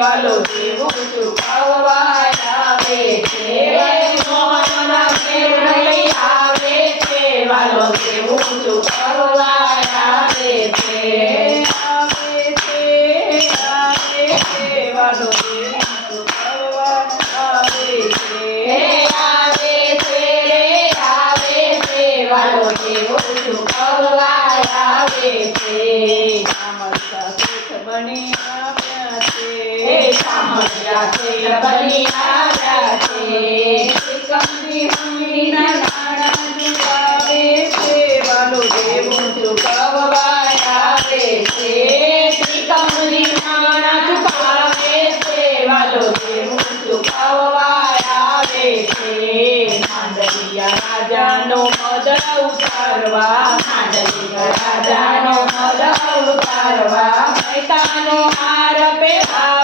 વાલો તેવું ચૂકવવા આવે છે. મોહનના મેળ લઈ આવે છે. વાલો તેવું ચૂકવવા આવે છે છે આવે વાલો તેવું ચૂકવવા આવે છે આવે છે. રે આવે છે આવે છે બની આવ્યા એ છે કંદી વાલો દેવું ચૂકવવા આવે છે માંડલિયા રાજાનો મદ ઉતારવા માંડલિયા રાજાનો મદ ઉતારવા પહેરાવે છે વાલો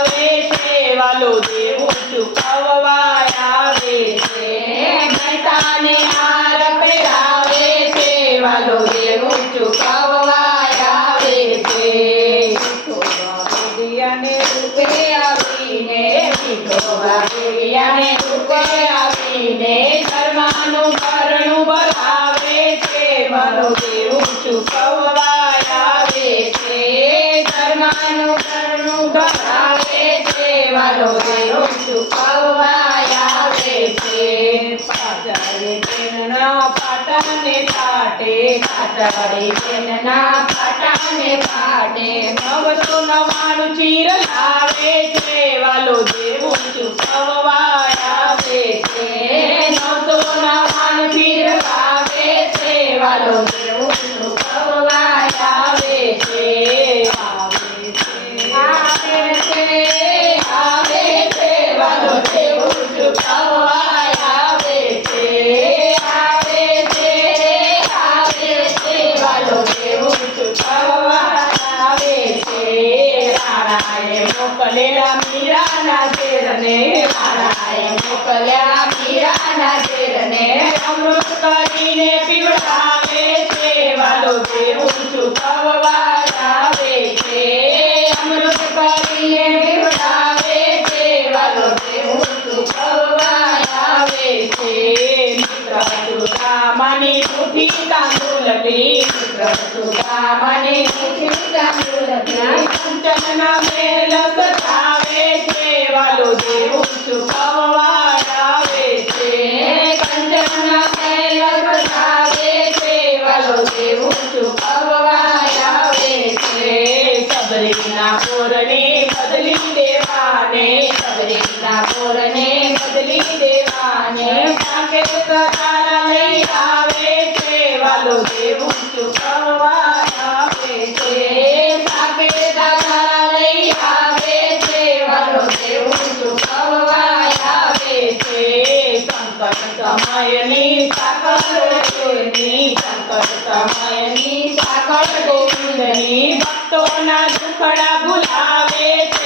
દેવું ચૂકવવા આવે છે. મહેતાને હાર પહેરાવે આવે છે વિદ્યાને રૂપે આવીને છે વાલો દેવું ચૂકવવા આવે છે પાચારે તેના પાટાને પાટે પાટડી બેનના પાટાને પાટે નવસો નવાણું ચીર લાવે છે વાલો દેવું ચૂકવવા આવે છે નવસો નવ્વાણું પીર આવે છે વાલો દેવું ચૂકવવા આવે છે કરીને પીવડાવે છે વાલો દેવું ચૂકવવા આવે છે અમૃત કરીને પીવડાવે છે વાલો દેવું ચૂકવવા આવે છે મિત્ર સુદામાની મુઠ્ઠી તાંદુલતી મિત્ર સુદામાની મુઠ્ઠી તાંદુલતી કંચનના મેલ સજાવે છે વાલો દેવું ચૂકવવા આવે बदली देवाने सबरीना बदली देवाने सांगे सतारा लई आवे छे वालो देवु आवे छे सांगे सतारा लई आवे छे वालो देवु चुकवा आवे संकट समयनी सकल संकट समयनी ભક્તોના દુખડા ભૂલાવે છે.